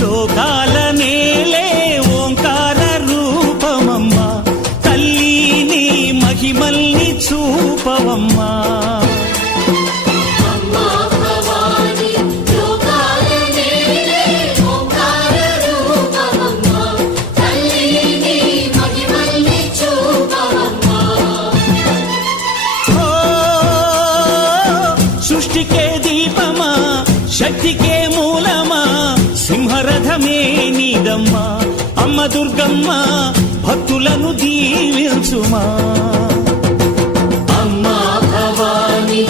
లోకాల నేలే ఓంకార రూపమమ్మా తల్లి నీ మహిమల్ని చూపవమ్మా సృష్టికే దీపమా శక్తికే మూలమా సింహరథమే నీదమ్మా అమ్మ దుర్గమ్మ భక్తులను దీవించుమా అమ్మా భవాని